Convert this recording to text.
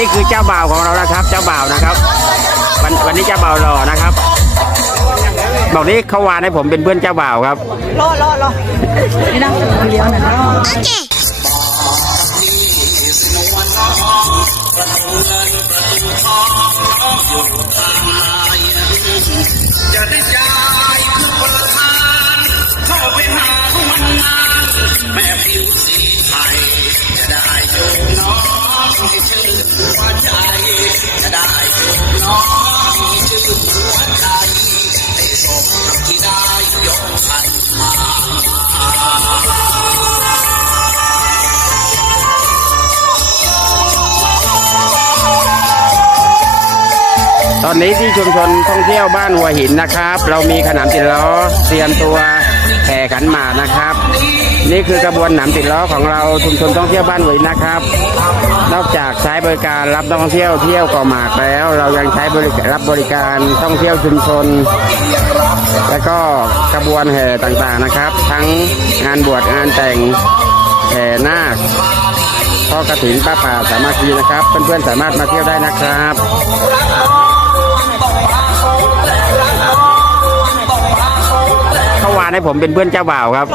นี่คือเจ้าบ่าวของเรานะครับ เจ้าบ่าวนะครับ วันวันนี้เจ้าบ่าวหล่อนะครับ บอกนี้เขาวานให้ผมเป็นเพื่อนเจ้าบ่าวครับรอรอรอนี่นะเลี้ยวหน่อยนะจะได้ จะได้โยมน้องที่ชื่นหัวใจให้สมที่ได้ยกให้มาตอนนี้ที่ชุมชนท่องเที่ยวบ้านหัวหินนะครับ เรามีขนามติดล้อเตรียมตัวแห่ขันหมากนะครับ นี่คือกระบวนหนามติดล้อของเราชุมชนท่องเที่ยวบ้านหวหินะครับ นอกจากใช้บริการรับนักท่องเที่ยวเที่ยวเกาะหมากแล้ว เรายังใช้บริการรับบริการท่องเที่ยวชุมชน และก็กระบวนแห่ต่างๆนะครับ ทั้งงานบวชงานแต่งแห่นาคพ่อกระถินป้าป่าสามัคคีนะครับ เพื่อนๆสามารถมาเที่ยวได้นะครับเขาวานให้ผมเป็นเพื่อนเจ้าบ่าวครับ